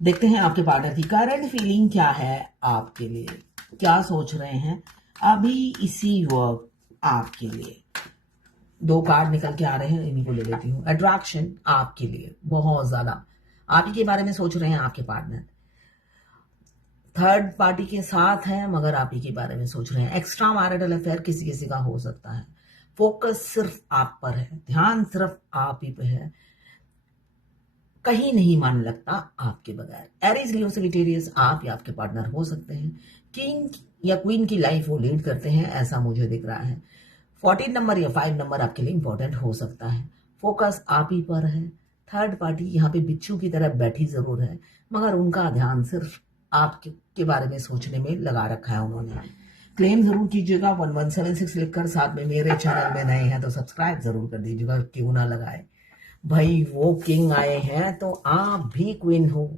देखते हैं आपके पार्टनर की करंट फीलिंग क्या है आपके लिए, क्या सोच रहे हैं अभी इसी वक्त आपके लिए। दो कार्ड निकल के आ रहे हैं, इन्हीं को ले लेती हूँ। अट्रैक्शन आपके लिए बहुत ज्यादा, आप ही के बारे में सोच रहे हैं आपके पार्टनर। थर्ड पार्टी के साथ है मगर आप ही के बारे में सोच रहे हैं। एक्स्ट्रा मैरिटल अफेयर किसी किसी का हो सकता है। फोकस सिर्फ आप पर है, ध्यान सिर्फ आप ही पे है, कहीं नहीं मन लगता आपके बगैर। एरीज, लियो, सजिटेरियस आप या आपके पार्टनर हो सकते हैं। किंग या क्वीन की लाइफ वो लीड करते हैं, ऐसा मुझे दिख रहा है। 14 नंबर या 5 नंबर आपके लिए इंपॉर्टेंट हो सकता है। फोकस आप ही पर है। थर्ड पार्टी यहाँ पे बिच्छू की तरह बैठी जरूर है मगर उनका ध्यान सिर्फ आपके के बारे में सोचने में लगा रखा है उन्होंने। क्लेम जरूर कीजिएगा 1176 लिखकर। साथ में मेरे चैनल में नए हैं तो सब्सक्राइब जरूर कर दीजिएगा, क्यों ना लगाए भाई। वो किंग आए हैं तो आप भी क्वीन हो।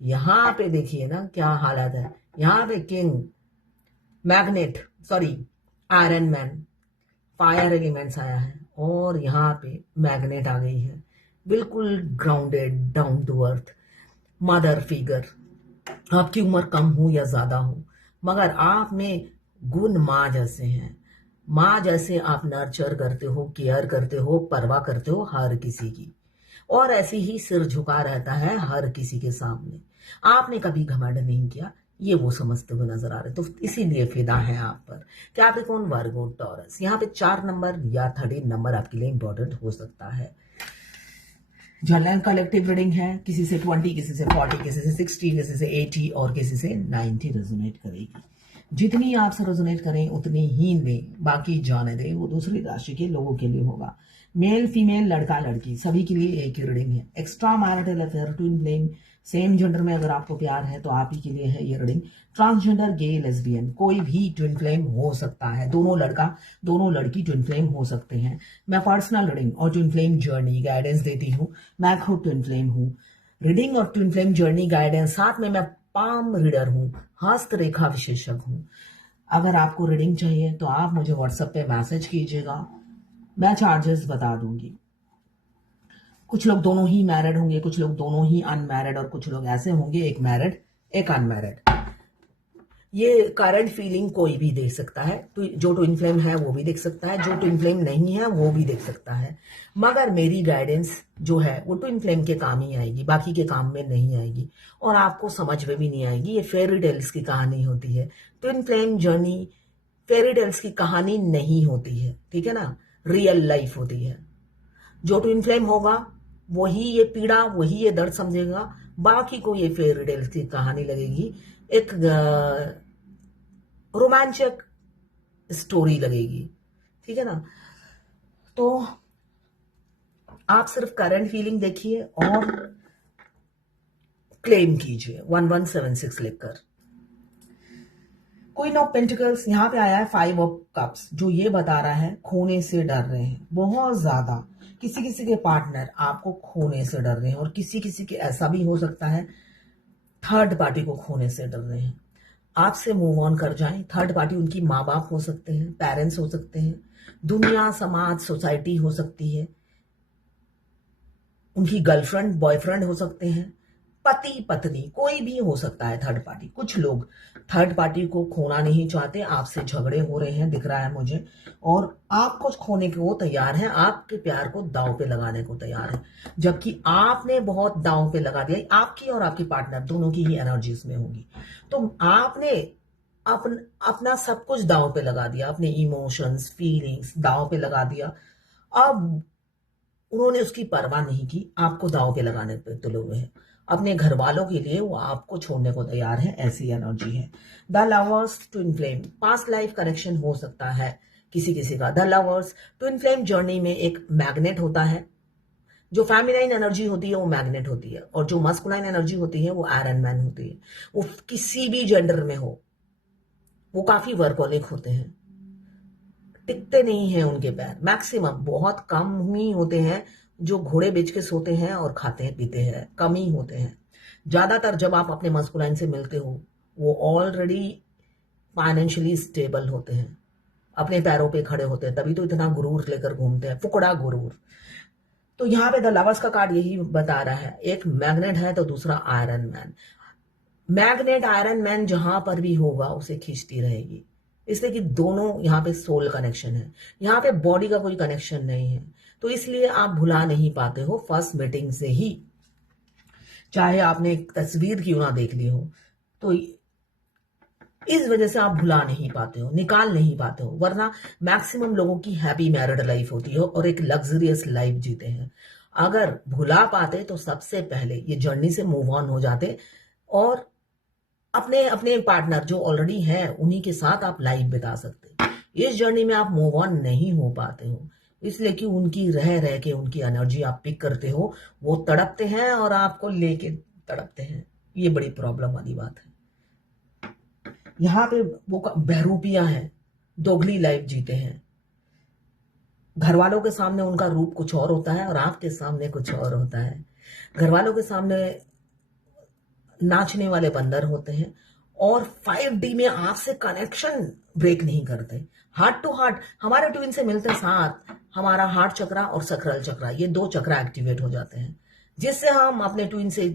यहाँ पे देखिए ना क्या हालत है। यहाँ पे king, magnet, sorry iron man, fire elements आया है और यहाँ पे मैग्नेट आ गई है। बिल्कुल grounded, down to earth mother figure. आपकी उम्र कम हो या ज्यादा हो मगर आप में गुण माँ जैसे हैं। माँ जैसे आप नर्चर करते हो, केयर करते हो, परवाह करते हो हर किसी की, और ऐसे ही सिर झुका रहता है हर किसी के सामने। आपने कभी घमंड नहीं किया, ये वो समझते हुए नजर आ रहे, तो इसीलिए फिदा है आप पर। कैप्रिकॉर्न, वर्गो, टॉरस। यहाँ पे 4 नंबर या 13 नंबर आपके लिए इंपॉर्टेंट हो सकता है। जनरल कलेक्टिव रीडिंग है, किसी से 20, किसी से 40, किसी से 60, किसी से 80 और किसी से 90 रेजोनेट करेगी। जितनी आपसे रेजोनेट करें उतनी ही लें, बाकी जाने दें, वो दूसरी राशि के लोगों के लिए होगा। मेल फीमेल, लड़का लड़की, सभी के लिए एक ही रीडिंग है। Extra marital affair, twin flame, same gender में अगर आपको प्यार है तो आप ही के लिए है ये रीडिंग। ट्रांसजेंडर, गे, लेस्बियन, कोई भी ट्विन फ्लेम हो सकता है। दोनों लड़का दोनों लड़की ट्विन फ्लेम हो सकते हैं। मैं पर्सनल रीडिंग और ट्विन फ्लेम जर्नी गाइडेंस देती हूँ। मैं खुद ट्विन फ्लेम हूँ। रीडिंग और ट्विन फ्लेम जर्नी गाइडेंस, साथ में मैं पाम रीडर हूँ, हस्तरेखा विशेषज्ञ हूँ। अगर आपको रीडिंग चाहिए तो आप मुझे व्हाट्सएप पे मैसेज कीजिएगा, मैं चार्जेस बता दूंगी। कुछ लोग दोनों ही मैरिड होंगे, कुछ लोग दोनों ही अनमैरिड, और कुछ लोग ऐसे होंगे एक मैरिड एक अनमैरिड। ये करंट फीलिंग कोई भी देख सकता है, तो जो ट्विन फ्लेम है वो भी देख सकता है, जो ट्विन फ्लेम नहीं है वो भी देख सकता है। मगर मेरी गाइडेंस जो है वो ट्विन फ्लेम के काम ही आएगी, बाकी के काम में नहीं आएगी, और आपको समझ में भी नहीं आएगी। ये फेरी टेल्स की कहानी होती है। Twin flame journey fairy tales की कहानी नहीं होती है, ठीक है ना, रियल लाइफ होती है। जो ट्विन फ्लेम होगा वही ये पीड़ा, वही ये दर्द समझेगा, बाकी को ये फेरी टेल्स की कहानी लगेगी, एक रोमांचक स्टोरी लगेगी, ठीक है ना। तो आप सिर्फ करंट फीलिंग देखिए और क्लेम कीजिए 1176 लिखकर। क्वीन ऑफ पेंटिकल्स यहाँ पे आया है, 5 ऑफ कप्स, जो ये बता रहा है खोने से डर रहे हैं बहुत ज्यादा। किसी किसी के पार्टनर आपको खोने से डर रहे हैं, और किसी किसी के ऐसा भी हो सकता है थर्ड पार्टी को खोने से डर रहे हैं। आपसे मूव ऑन कर जाएं। थर्ड पार्टी उनकी माँ बाप हो सकते हैं, पेरेंट्स हो सकते हैं, दुनिया, समाज, सोसाइटी हो सकती है, उनकी गर्लफ्रेंड, बॉयफ्रेंड हो सकते हैं, पति पत्नी, कोई भी हो सकता है थर्ड पार्टी। कुछ लोग थर्ड पार्टी को खोना नहीं चाहते, आपसे झगड़े हो रहे हैं दिख रहा है मुझे, और आप कुछ खोने को तैयार हैं, आपके प्यार को दांव पे लगाने को तैयार है, जबकि आपने बहुत दांव पे लगा दिया। आपकी और आपके पार्टनर दोनों की ही एनर्जी इसमें होगी। तो आपने अपना सब कुछ दांव पे लगा दिया, अपने इमोशंस, फीलिंग्स दांव पे लगा दिया। अब उन्होंने उसकी परवाह नहीं की, आपको दांव पे लगाने पे तुले हुए हैं। अपने घर वालों के लिए वो आपको छोड़ने को तैयार है, ऐसी एनर्जी है। The lovers, twin flame, past life connection हो सकता है किसी किसी का। The lovers twin flame journey में एक मैग्नेट होता है। जो फेमिनाइन एनर्जी होती है वो मैग्नेट होती है, और जो मस्कुलाइन एनर्जी होती है वो आयरन मैन होती है। वो किसी भी जेंडर में हो, वो काफी वर्कोलिक होते हैं, टिकते नहीं हैं उनके पैर। मैक्सिमम, बहुत कम ही होते हैं जो घोड़े बेच के सोते हैं और खाते हैं पीते हैं, कम ही होते हैं। ज्यादातर जब आप अपने मस्कुलाइन से मिलते हो वो ऑलरेडी फाइनेंशियली स्टेबल होते हैं, अपने पैरों पे खड़े होते हैं, तभी तो इतना गुरूर लेकर घूमते हैं, फुकड़ा गुरूर। तो यहाँ पे द लवर्स का कार्ड यही बता रहा है, एक मैग्नेट है तो दूसरा iron man. Magnet iron man जहां पर भी होगा उसे खींचती रहेगी, इसलिए कि दोनों यहाँ पे सोल कनेक्शन है, यहाँ पे बॉडी का कोई कनेक्शन नहीं है। तो इसलिए आप भुला नहीं पाते हो फर्स्ट मीटिंग से ही, चाहे आपने एक तस्वीर क्यों ना देख ली हो, तो इस वजह से आप भुला नहीं पाते हो, निकाल नहीं पाते हो। वरना मैक्सिमम लोगों की हैप्पी मैरिड लाइफ होती है और एक लग्जरियस लाइफ जीते हैं। अगर भुला पाते तो सबसे पहले ये जर्नी से मूव ऑन हो जाते और अपने अपने पार्टनर जो ऑलरेडी है उन्हीं के साथ आप लाइफ बिता सकते। इस जर्नी में आप मूव ऑन नहीं हो पाते हो, इसलिए कि उनकी रह रह के उनकी एनर्जी आप पिक करते हो, वो तड़पते हैं और आपको लेके तड़पते हैं। ये बड़ी प्रॉब्लम वाली बात है। यहाँ पे वो बहरूपिया है, दोगली लाइफ जीते हैं। घर वालों के सामने उनका रूप कुछ और होता है और आपके सामने कुछ और होता है। घर वालों के सामने नाचने वाले बंदर होते हैं और 5D में आपसे कनेक्शन ब्रेक नहीं करते। हार्ट टू हार्ट हमारे ट्विन से मिलते साथ हमारा हार्ट चक्रा और सकरल चक्रा, ये 2 चक्रा एक्टिवेट हो जाते हैं, जिससे हम अपने ट्विन से,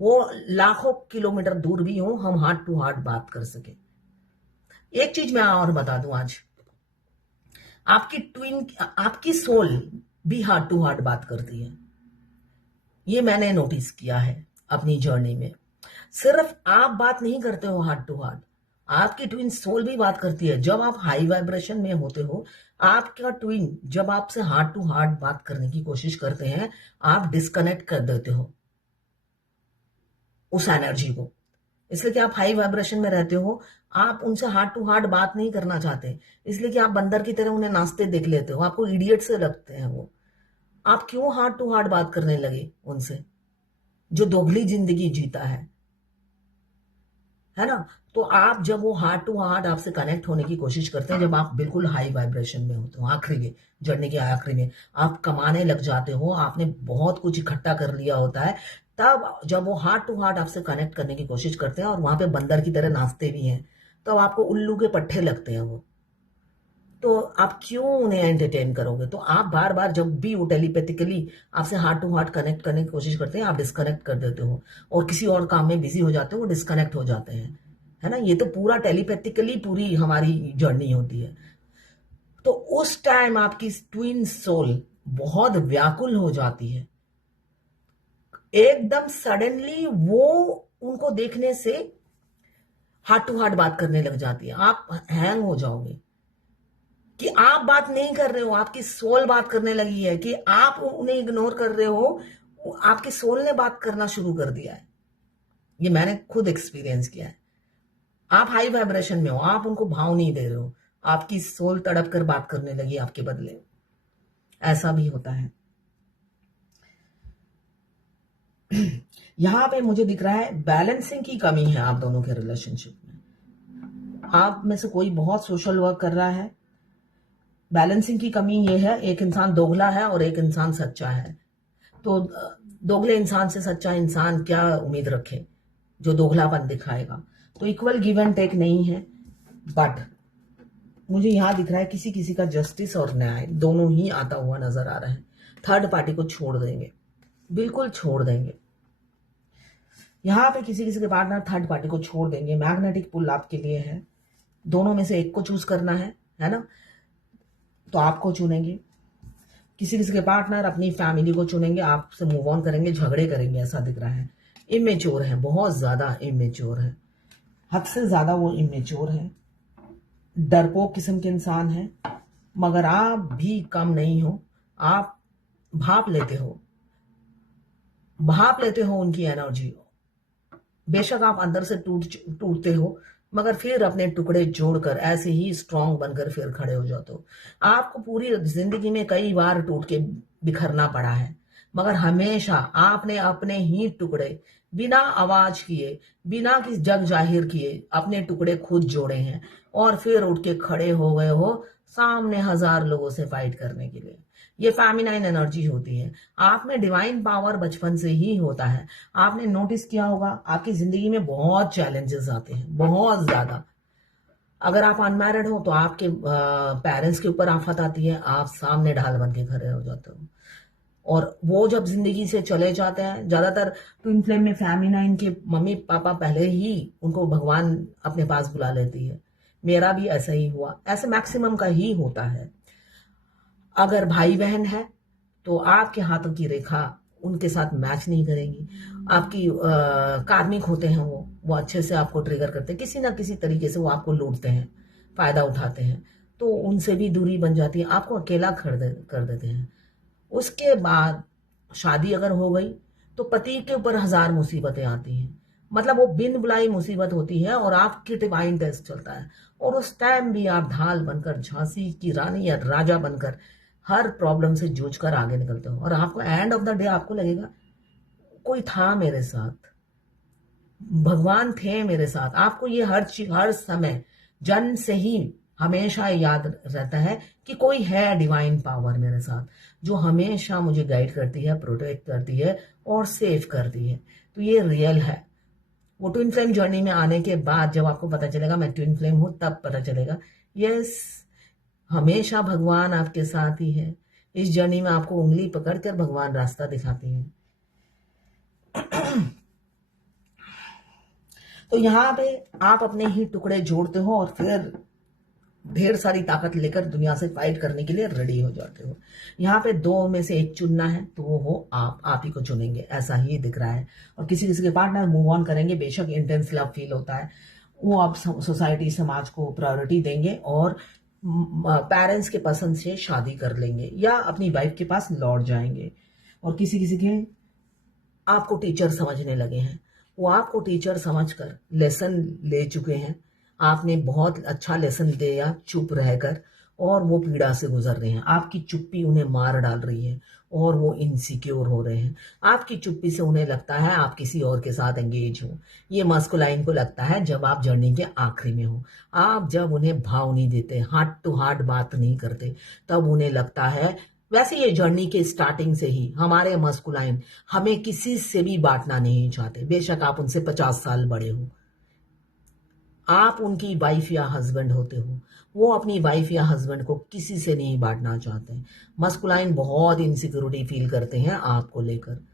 वो लाखों किलोमीटर दूर भी हो, हम हार्ट टू हार्ट बात कर सके। एक चीज मैं और बता दूं, आज आपकी ट्विन, आपकी सोल भी हार्ट टू हार्ट बात करती है। ये मैंने नोटिस किया है अपनी जर्नी में। सिर्फ आप बात नहीं करते हो हार्ट टू हार्ट, आपकी ट्विन सोल भी बात करती है। जब आप हाई वाइब्रेशन में होते हो, आपका ट्विन जब आपसे हार्ट टू हार्ट बात करने की कोशिश करते हैं, आप डिस्कनेक्ट कर देते हो उस एनर्जी को, इसलिए कि आप हाई वाइब्रेशन में रहते हो। आप उनसे हार्ट टू हार्ट बात नहीं करना चाहते, इसलिए कि आप बंदर की तरह उन्हें नाचते देख लेते हो, आपको इडियट से लगते हैं वो। आप क्यों हार्ट टू हार्ट बात करने लगे उनसे, जो दोगली जिंदगी जीता है ना? तो आप जब वो हार्ट टू हार्ट आपसे कनेक्ट होने की कोशिश करते हैं, जब आप बिल्कुल हाई वाइब्रेशन में होते हो, आखिरी में, जर्नी के आखिरी में आप कमाने लग जाते हो, आपने बहुत कुछ इकट्ठा कर लिया होता है, तब जब वो हार्ट टू हार्ट आपसे कनेक्ट करने की कोशिश करते हैं और वहां पे बंदर की तरह नाचते भी हैं, तो आपको उल्लू के पट्टे लगते हैं वो। तो आप क्यों उन्हें एंटरटेन करोगे? तो आप बार बार जब भी वो टेलीपैथिकली आपसे हार्ट टू हार्ट कनेक्ट करने की कोशिश करते हैं, आप डिस्कनेक्ट कर देते हो और किसी और काम में बिजी हो जाते हो, वो डिस्कनेक्ट हो जाते हैं, है ना? ये तो पूरा टेलीपैथिकली पूरी हमारी जर्नी होती है। तो उस टाइम आपकी ट्विन सोल बहुत व्याकुल हो जाती है, एकदम सडनली वो उनको देखने से हार्ट टू हार्ट बात करने लग जाती है। आप हैंग हो जाओगे कि आप बात नहीं कर रहे हो, आपकी सोल बात करने लगी है, कि आप उन्हें इग्नोर कर रहे हो, आपकी सोल ने बात करना शुरू कर दिया है। ये मैंने खुद एक्सपीरियंस किया है। आप हाई वाइब्रेशन में हो, आप उनको भाव नहीं दे रहे हो, आपकी सोल तड़प कर बात करने लगी आपके बदले। ऐसा भी होता है। यहां पे मुझे दिख रहा है बैलेंसिंग की कमी है आप दोनों के रिलेशनशिप में। आप में से कोई बहुत सोशल वर्क कर रहा है। बैलेंसिंग की कमी ये है, एक इंसान दोगला है और एक इंसान सच्चा है। तो दोगले इंसान से सच्चा इंसान क्या उम्मीद रखे जो दोगलापन दिखाएगा? तो इक्वल गिव एंड टेक नहीं है। बट मुझे यहां दिख रहा है किसी किसी का जस्टिस और न्याय दोनों ही आता हुआ नजर आ रहा है। थर्ड पार्टी को छोड़ देंगे, बिल्कुल छोड़ देंगे। यहां पे किसी किसी के पार्टनर थर्ड पार्टी को छोड़ देंगे। मैग्नेटिक पुल आपके लिए है, दोनों में से एक को चूज करना है ना? तो आपको चुनेंगे। किसी किसी के पार्टनर अपनी फैमिली को चुनेंगे, आपसे मूव ऑन करेंगे, झगड़े करेंगे, ऐसा दिख रहा है। इमेच्योर है, बहुत ज्यादा इमेच्योर है, हद से ज्यादा वो इमेच्योर है, डरपोक किस्म के इंसान है। मगर आप भी कम नहीं हो, आप भाप लेते हो उनकी एनर्जी। बेशक आप अंदर से टूटते हो, मगर फिर अपने टुकड़े जोड़कर ऐसे ही स्ट्रांग बनकर फिर खड़े हो जाते हो। आपको पूरी जिंदगी में कई बार टूट के बिखरना पड़ा है, मगर हमेशा आपने अपने ही टुकड़े बिना आवाज किए, बिना किसी जग जाहिर किए अपने टुकड़े खुद जोड़े हैं और फिर उठ के खड़े हो गए हो सामने 1000 लोगों से फाइट करने के लिए। ये फेमिनाइन एनर्जी होती है। आप में डिवाइन पावर बचपन से ही होता है। आपने नोटिस किया होगा आपकी जिंदगी में बहुत चैलेंजेस आते हैं, बहुत ज्यादा। अगर आप अनमैरिड हो तो आपके पेरेंट्स के ऊपर आफत आती है, आप सामने ढाल बन के खड़े हो जाते हो। और वो जब जिंदगी से चले जाते हैं, ज्यादातर ट्विन फ्लेम में फेमिनाइन के मम्मी पापा पहले ही उनको भगवान अपने पास बुला लेती है। मेरा भी ऐसा ही हुआ, ऐसे मैक्सिमम का ही होता है। अगर भाई बहन है तो आपके हाथों की रेखा उनके साथ मैच नहीं करेगी। आपकी कार्मिक होते हैं, वो अच्छे से आपको ट्रिगर करते हैं, किसी ना किसी तरीके से वो आपको लूटते हैं, फायदा उठाते हैं, तो उनसे भी दूरी बन जाती है, आपको अकेला कर देते हैं। उसके बाद शादी अगर हो गई तो पति के ऊपर हजार मुसीबतें आती हैं, मतलब वो बिन बुलाई मुसीबत होती है और आपकी डिवाइन टेस्ट चलता है, और उस टाइम भी आप ढाल बनकर, झांसी की रानी या राजा बनकर हर प्रॉब्लम से जूझकर आगे निकलते हो, और आपको एंड ऑफ द डे आपको लगेगा कोई था मेरे साथ, भगवान थे मेरे साथ। आपको ये हर चीज, हर समय, जन्म से ही हमेशा याद रहता है कि कोई है डिवाइन पावर मेरे साथ, जो हमेशा मुझे गाइड करती है, प्रोटेक्ट करती है और सेव करती है। तो ये रियल है। वो ट्विन फ्लेम जर्नी में आने के बाद जब आपको पता चलेगा मैं ट्विन फ्लेम हूं, तब पता चलेगा यस, हमेशा भगवान आपके साथ ही है। इस जर्नी में आपको उंगली पकड़कर भगवान रास्ता दिखाते हैं। तो यहाँ पे आप अपने ही टुकड़े जोड़ते हो और फिर ढेर सारी ताकत लेकर दुनिया से फाइट करने के लिए रेडी हो जाते हो। यहाँ पे दो में से एक चुनना है तो वो हो आप ही को चुनेंगे, ऐसा ही दिख रहा है। और किसी किसी के पार्टनर मूव ऑन करेंगे, बेशक इंटेंस लव फील होता है, वो आप सोसाइटी समाज को प्रायोरिटी देंगे और पेरेंट्स के पसंद से शादी कर लेंगे या अपनी वाइफ के पास लौट जाएंगे। और किसी किसी के आपको टीचर समझने लगे हैं, वो आपको टीचर समझकर लेसन ले चुके हैं, आपने बहुत अच्छा लेसन दिया चुप रहकर, और वो पीड़ा से गुजर रहे हैं। आपकी चुप्पी उन्हें मार डाल रही है और वो इनसिक्योर हो रहे हैं। आपकी चुप्पी से उन्हें लगता है आप किसी और के साथ एंगेज हो। ये मस्कुलाइन को लगता है जब आप जर्नी के आखिरी में हो, आप जब उन्हें भाव नहीं देते, हार्ट टू हार्ट बात नहीं करते, तब उन्हें लगता है। वैसे ये जर्नी के स्टार्टिंग से ही हमारे मस्कुलाइन हमें किसी से भी बांटना नहीं चाहते, बेशक आप उनसे 50 साल बड़े हो, आप उनकी वाइफ या हस्बैंड होते हो, वो अपनी वाइफ या हस्बैंड को किसी से नहीं बांटना चाहते। मस्कुलाइन बहुत इनसिक्योरिटी फील करते हैं आपको लेकर,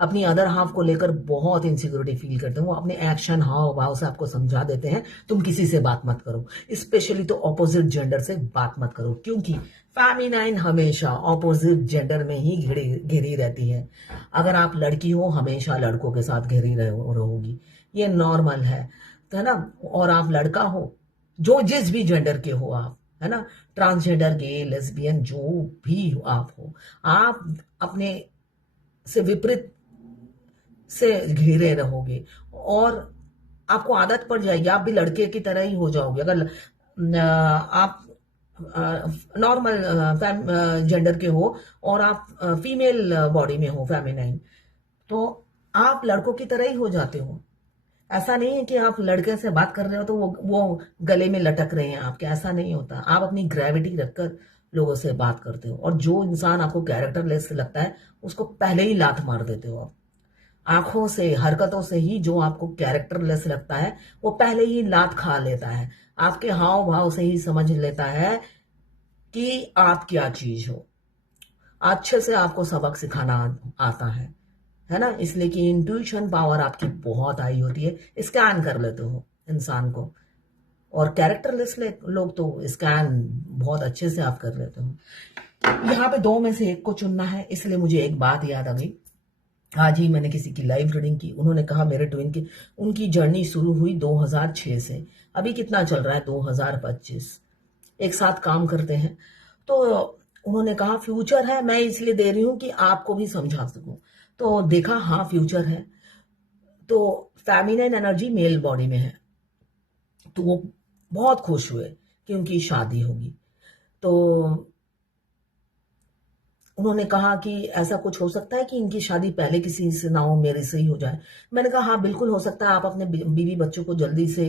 अपनी अदर हाफ को लेकर बहुत इनसिक्योरिटी फील करते हैं। वो अपने एक्शन हाव भाव से आपको समझा देते हैं तुम किसी से बात मत करो, स्पेशली तो ऑपोजिट जेंडर से बात मत करो, क्योंकि फेमिनाइन हमेशा ऑपोजिट जेंडर में ही घिरी रहती है। अगर आप लड़की हो हमेशा लड़कों के साथ घिरी रहोगी, ये नॉर्मल है ना। और आप लड़का हो, जो जिस भी जेंडर के हो आप, है ना, ट्रांसजेंडर, गे, लेस्बियन, जो भी आप हो, आप अपने से विपरीत से घिरे रहोगे और आपको आदत पड़ जाएगी, आप भी लड़के की तरह ही हो जाओगे। अगर आप नॉर्मल जेंडर के हो और आप फीमेल बॉडी में हो, फेमिनाइन, तो आप लड़कों की तरह ही हो जाते हो। ऐसा नहीं है कि आप लड़के से बात कर रहे हो तो वो गले में लटक रहे हैं आपके, ऐसा नहीं होता। आप अपनी ग्रेविटी रखकर लोगों से बात करते हो, और जो इंसान आपको कैरेक्टरलेस लगता है उसको पहले ही लात मार देते हो आप। आंखों से, हरकतों से ही जो आपको कैरेक्टरलेस लगता है वो पहले ही लात खा लेता है, आपके हाव भाव से ही समझ लेता है कि आप क्या चीज हो। अच्छे से आपको सबक सिखाना आता है ना, इसलिए कि इंट्यूशन पावर आपकी बहुत हाई होती है, स्कैन कर लेते हो इंसान को। और कैरेक्टरलेस लोग तो स्कैन बहुत अच्छे से आप कर लेते हो। यहाँ पे दो में से एक को चुनना है, इसलिए मुझे एक बात याद आ गई। आज ही मैंने किसी की लाइव रीडिंग की, उन्होंने कहा मेरे ट्विन की उनकी जर्नी शुरू हुई 2006 से, अभी कितना चल रहा है 2025, एक साथ काम करते हैं। तो उन्होंने कहा फ्यूचर है, मैं इसलिए दे रही हूं कि आपको भी समझा सकूं। तो देखा, हाँ फ्यूचर है। तो फेमिनिन एनर्जी मेल बॉडी में है, तो वो बहुत खुश हुए कि उनकी शादी होगी। तो उन्होंने कहा कि ऐसा कुछ हो सकता है कि इनकी शादी पहले किसी से ना हो, मेरे से ही हो जाए। मैंने कहा हाँ बिल्कुल हो सकता है, आप अपने बीवी बच्चों को जल्दी से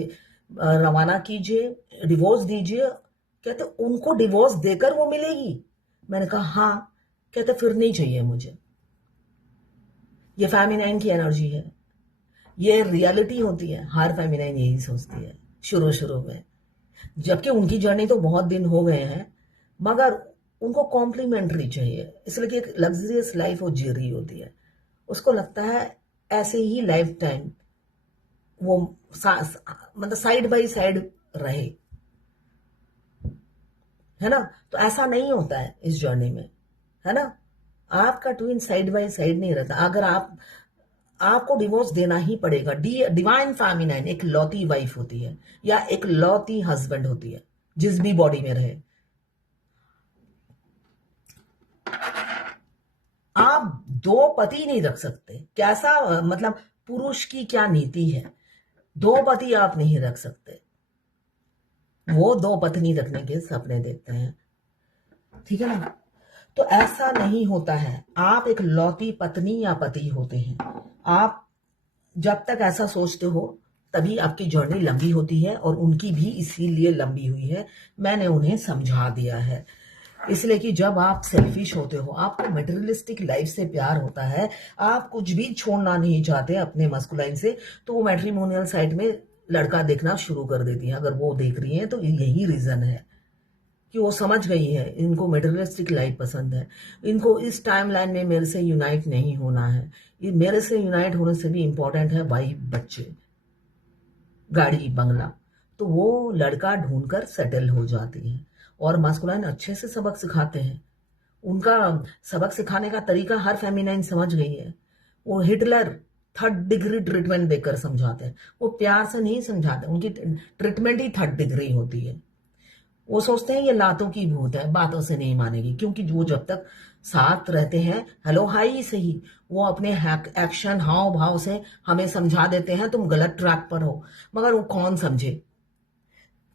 रवाना कीजिए, डिवोर्स दीजिए। कहते उनको डिवोर्स देकर वो मिलेगी? मैंने कहा हाँ। कहते फिर नहीं चाहिए मुझे। ये फेमिनाइन की एनर्जी है, ये रियलिटी होती है, हर फेमिनाइन यही सोचती है शुरू में, जबकि उनकी जर्नी तो बहुत दिन हो गए हैं, मगर उनको कॉम्प्लीमेंट्री चाहिए, इसलिए कि एक लग्जरियस लाइफ वो जी रही होती है, उसको लगता है ऐसे ही लाइफ टाइम वो मतलब साइड बाय साइड रहे, है ना। तो ऐसा नहीं होता है इस जर्नी में, है ना। आपका ट्विन साइड बाय साइड नहीं रहता। अगर आपको डिवोर्स देना ही पड़ेगा। डिवाइन फेमिनाइन एक लौती वाइफ होती है या एक लौती हस्बैंड होती है, जिस भी बॉडी में रहे। आप दो पति नहीं रख सकते। कैसा मतलब पुरुष की क्या नीति है, दो पति आप नहीं रख सकते। वो दो पत्नी रखने के सपने देखते हैं, ठीक है ना। तो ऐसा नहीं होता है। आप एक लौती पत्नी या पति होते हैं। आप जब तक ऐसा सोचते हो तभी आपकी जर्नी लंबी होती है, और उनकी भी इसीलिए लंबी हुई है। मैंने उन्हें समझा दिया है। इसलिए कि जब आप सेल्फिश होते हो, आपको मटेरियलिस्टिक लाइफ से प्यार होता है, आप कुछ भी छोड़ना नहीं चाहते अपने मस्कुलाइन से, तो वो मैट्रिमोनियल साइट में लड़का देखना शुरू कर देती है। अगर वो देख रही है तो यही रीजन है कि वो समझ गई है इनको मटेरियलिस्टिक लाइफ पसंद है। इनको इस टाइम लाइन में मेरे से यूनाइट नहीं होना है। ये मेरे से यूनाइट होने से भी इंपॉर्टेंट है वाइफ, बच्चे, गाड़ी, बंगला। तो वो लड़का ढूंढकर सेटल हो जाती है। और मास्कुलाइन अच्छे से सबक सिखाते हैं। उनका सबक सिखाने का तरीका हर फेमिनाइन समझ गई है। वो हिटलर 3rd डिग्री ट्रीटमेंट देकर समझाते हैं। वो प्यार से नहीं समझाते, उनकी ट्रीटमेंट ही 3rd डिग्री होती है। वो सोचते हैं ये लातों की भूत है, बातों से नहीं मानेगी, क्योंकि वो जब तक साथ रहते हैं हेलो हाई से ही वो अपने एक्शन हाव भाव से हमें समझा देते हैं तुम गलत ट्रैक पर हो। मगर वो कौन समझे,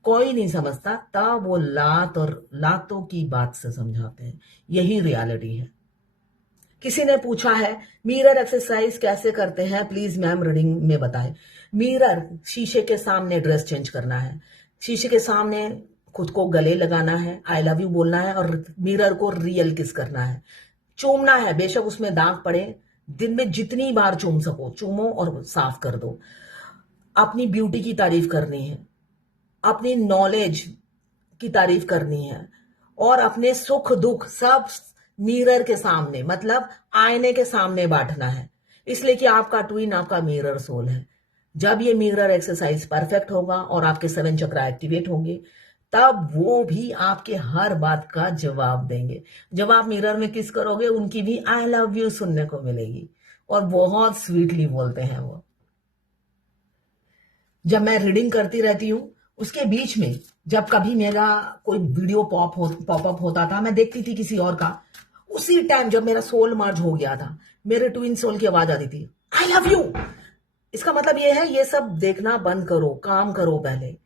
कोई नहीं समझता। तब वो लात और लातों की बात से समझाते हैं। यही रियलिटी है। किसी ने पूछा है मिरर एक्सरसाइज कैसे करते हैं, प्लीज मैम रीडिंग में बताएं। मिरर, शीशे के सामने ड्रेस चेंज करना है, शीशे के सामने खुद को गले लगाना है, आई लव यू बोलना है, और मिरर को रियल किस करना है। चूमना है, बेशक उसमें दाग पड़े, दिन में जितनी बार चूम सको चूमो और साफ कर दो। अपनी ब्यूटी की तारीफ करनी है, अपनी नॉलेज की तारीफ करनी है, और अपने सुख दुख सब मिरर के सामने, मतलब आईने के सामने बांटना है। इसलिए कि आपका ट्विन आपका मिरर सोल है। जब ये मिरर एक्सरसाइज परफेक्ट होगा और आपके 7 चक्र एक्टिवेट होंगे, तब वो भी आपके हर बात का जवाब देंगे। जब आप मिरर में किस करोगे, उनकी भी आई लव यू सुनने को मिलेगी, और बहुत स्वीटली बोलते हैं वो। जब मैं रीडिंग करती रहती हूँ, उसके बीच में जब कभी मेरा कोई वीडियो पॉपअप होता था, मैं देखती थी किसी और का, उसी टाइम जब मेरा सोल मर्ज हो गया था, मेरे ट्विन सोल की आवाज आती थी, आई लव यू। इसका मतलब ये है, ये सब देखना बंद करो, काम करो पहले।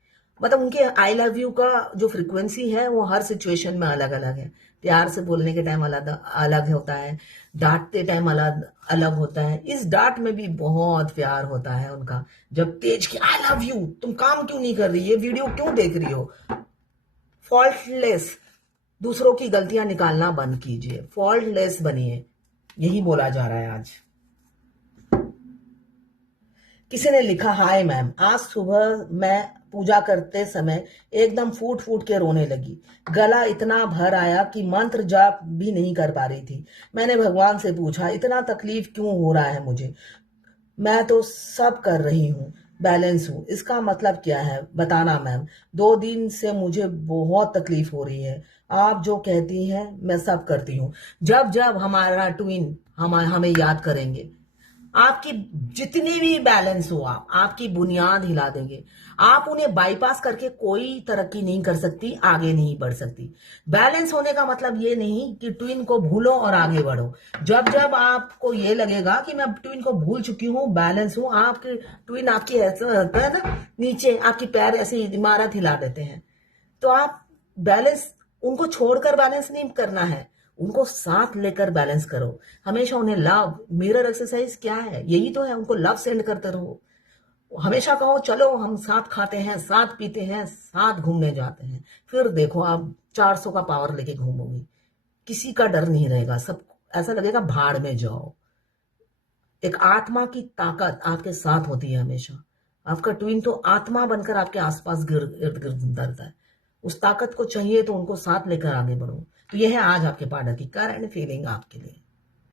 मतलब उनके आई लव यू का जो फ्रिक्वेंसी है वो हर सिचुएशन में अलग अलग है। प्यार से बोलने के टाइम अलग अलग होता है, डांटते टाइम अलग अलग होता है। इस डांट में भी बहुत प्यार होता है उनका। जब तेज की आई लव यू, तुम काम क्यों नहीं कर रही, ये वीडियो क्यों देख रही हो, फॉल्टलेस, दूसरों की गलतियां निकालना बंद कीजिए, फॉल्टलेस बनिए, यही बोला जा रहा है आज। किसी ने लिखा, हाय मैम, आज सुबह मैं पूजा करते समय एकदम फूट फूट के रोने लगी। गला इतना भर आया कि मंत्र जाप भी नहीं कर पा रही थी। मैंने भगवान से पूछा, इतना तकलीफ क्यों हो रहा है मुझे, मैं तो सब कर रही हूँ, बैलेंस हूँ, इसका मतलब क्या है, बताना मैम। 2 दिन से मुझे बहुत तकलीफ हो रही है। आप जो कहती हैं मैं सब करती हूँ। जब जब हमारा ट्विन हमें याद करेंगे, आपकी जितनी भी बैलेंस हो, आपकी बुनियाद हिला देंगे। आप उन्हें बाईपास करके कोई तरक्की नहीं कर सकती, आगे नहीं बढ़ सकती। बैलेंस होने का मतलब ये नहीं कि ट्विन को भूलो और आगे बढ़ो। जब जब आपको ये लगेगा कि मैं ट्विन को भूल चुकी हूँ, बैलेंस हूँ, आपके ट्विन आपकी ऐसा होता है ना, नीचे आपकी पैर ऐसी इमारत हिला देते हैं, तो आप बैलेंस, उनको छोड़कर बैलेंस नहीं करना है, उनको साथ लेकर बैलेंस करो। हमेशा उन्हें लव, मिरर एक्सरसाइज क्या है, यही तो है, उनको लव सेंड करते रहो। हमेशा कहो चलो हम साथ खाते हैं, साथ पीते हैं, साथ घूमने जाते हैं। फिर देखो आप 400 का पावर लेके घूमोगे, किसी का डर नहीं रहेगा, सब ऐसा लगेगा भाड़ में जाओ। एक आत्मा की ताकत आपके साथ होती है हमेशा। आपका ट्विन तो आत्मा बनकर आपके आसपास इर्द गिर्द घूमता रहता है। उस ताकत को चाहिए तो उनको साथ लेकर आगे बढ़ो। तो यह है आज आपके पार्टनर की करंट फीलिंग आपके लिए।